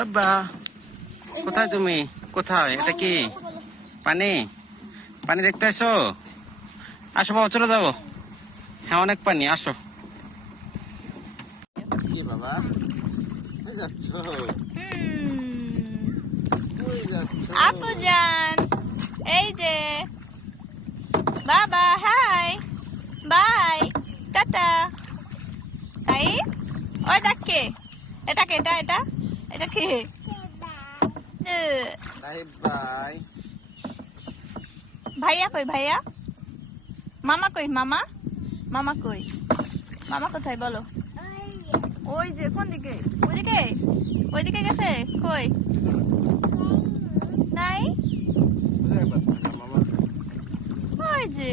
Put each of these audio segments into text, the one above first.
বাবা কোথায় তুমি? কোথায়? এটা কি পানি? পানি দেখতে আসো? আসো বাবা, চলে যাবো। হ্যাঁ, অনেক পানি, আসো। কি বাবা যাচ্ছ? আপু জান, এই যে বাবা, হাই বাই টাটা। তাই ওই দেখ কে, এটা কে? এটা এটা কে? বাই। ভাইয়া কই? ভাইয়া মামা কই? মামা মামা কই? মামা কোথায় বলো? ওই যে কোন দিকে? ওইদিকে, ওইদিকে গেছে। কই? নাই, ওই যে।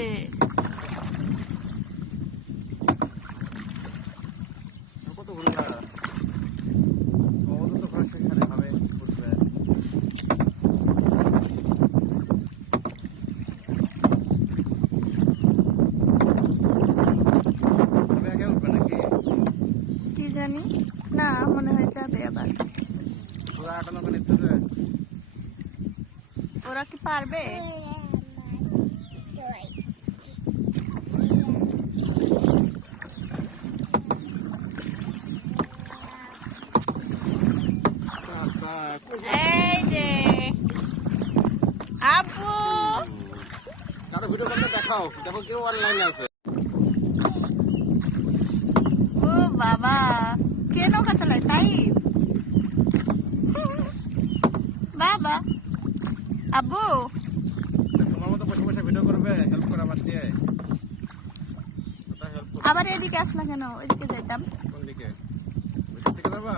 কি জানি না, মনে হয় যাবে আবার। ওরা কি পারবে? এই যে আপু, কারো ভিডিও করতে দেখাও, দেখো কেউ অনলাইনে আছে। ও বাবা, কে নৌকা চালায়? তাই বাবা, আব্বু তোমার মতো বসে বসে ভিডিও করবে, হেল্প করে আমার দিয়ে। আবার এদিকে আস না কেন? ওইদিকে যাইতাম। কোন দিকে? ওই দিক থেকে যাবা?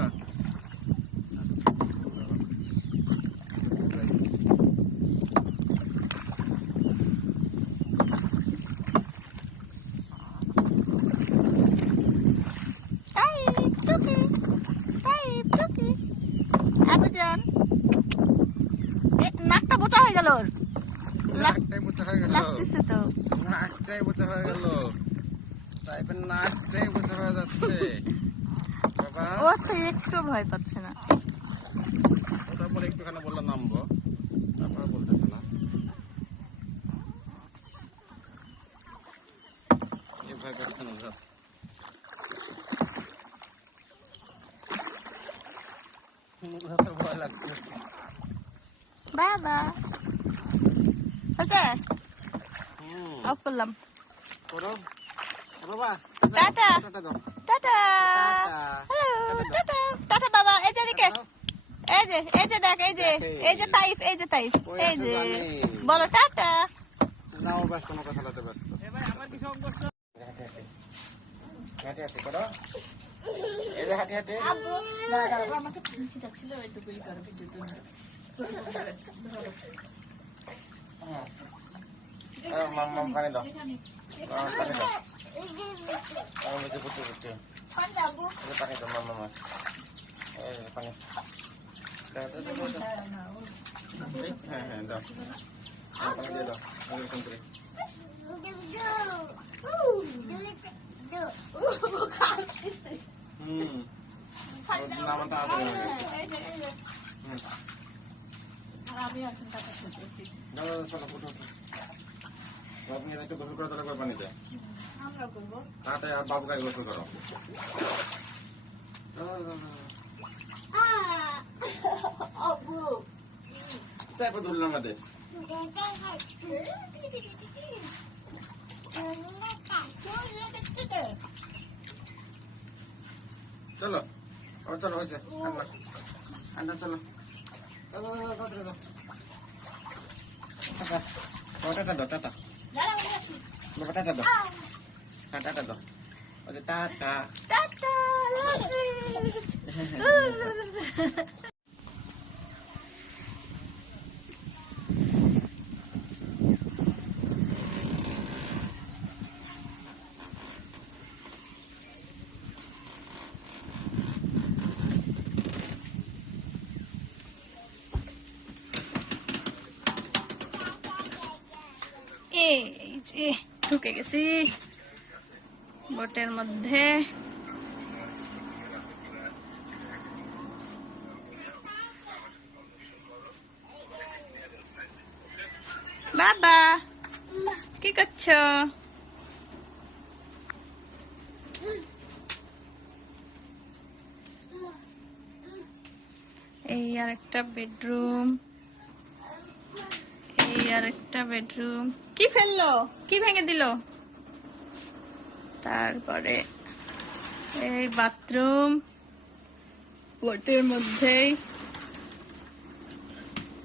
তাই টুকি, তাই টুকি। আব্বু জান, নাকটা বোচা হয়ে গেল ওর। নাকটাই বোঝা হয়ে গেল। লাগতেছে তো। নাকটাই বোঝা হয়ে গেল। তাইপের নাকটাই বোঝা হয়ে যাচ্ছে। বাবা ও তো একটু ভয় পাচ্ছে না। ওটার পরে একটুখানি বললে নামবো, তারপরে বলতেছে না। এই ভয় পাচ্ছে না ধর। ভয় লাগছে। বাবা হচ্ছে অফ করলাম। করো বাবা, টাটা টাটা দাও। টাটা, হ্যালো টাটা টাটা বাবা। এই যে এদিকে, এই যে দেখ, এই যে তাইফ, এই যে তাইফ, এই যে বলো টাটা। নাও ব্যস্ত, নৌকা চালাতে ব্যস্ত। আমার কি সব করছো? হাঁটি হাঁটি করো, এই যে হাঁটি হাঁটি। আমাকে পিছিয়ে ডাকছিল, এইটুকুই করো বিদ্যুৎ। মাম পানি দাও, পানি দাও। আমি বুঝে বুঝতে বুঝতে পানি দাও মামা, পানি। হ্যাঁ হ্যাঁ দাও, পানি দিয়ে দাও। এরকম করে নামাতে হবে। চলো উঠো, আপনি একটু গোসল করে তাহলে পানিতে তাড়াতাড়ি, আর বাবু গায়ে গোসল করো। তারপর ধরলাম আমাদের চলো, চলো হয়েছে ঠান্ডা, চলো টাটা দাও, টাটা বাবা, টাটা দাও। হ্যাঁ টাটা দাও, ওদের টাটা। টাটা। এই যে ঢুকে গেছি বোটের মধ্যে। বাবা কি করছো? এই আর একটা বেডরুম, এই আর একটা বেডরুম। কি ফেললো? কি ভেঙে দিল? তারপরে এই বাথরুম, ওটার মধ্যেই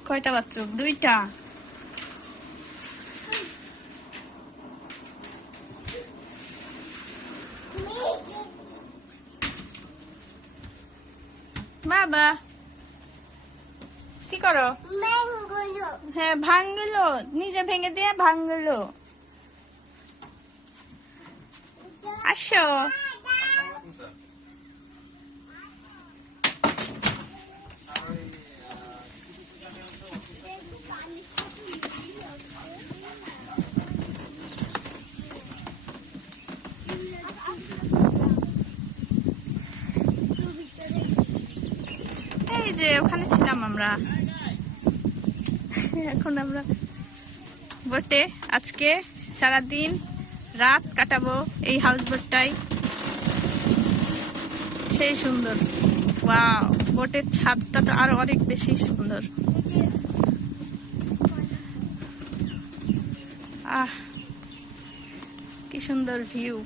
কয়টা বাথরুম? 2টা। বাবা কি করো? হ্যাঁ ভাঙলো, নিজে ভেঙে দিয়ে ভাঙলো। আসো। এই যে ওখানে ছিলাম আমরা, এখন আমরা বোটে আজকে সারাদিন রাত কাটাবো এই হাউস বোটটাই। সেই সুন্দর, ওয়াও! বোটের ছাদটা তো আরো অনেক বেশি সুন্দর। আহ কি সুন্দর ভিউ।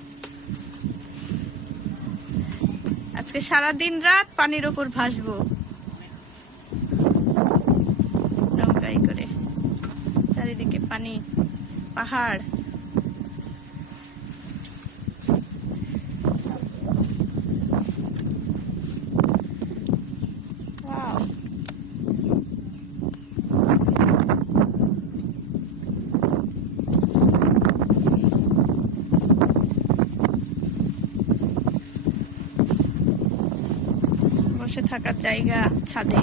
আজকে সারাদিন রাত পানির ওপর ভাসবো নৌকায় করে। চারিদিকে পানি, পাহাড়। Wow. বসে থাকার জায়গা ছাদে।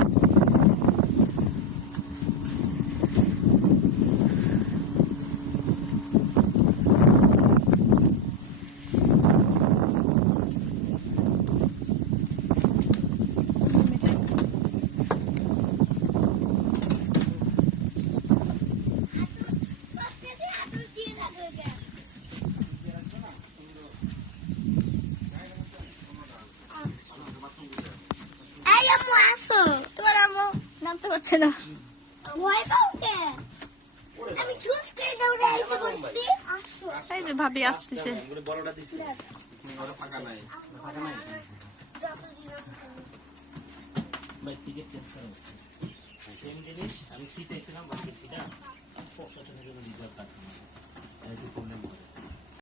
তোমার আম্মু নামতে পারছে না। এই যে ভাবি আসতেছে। সেম জিনিস আমি সিটাইছিলাম বাকি সিটা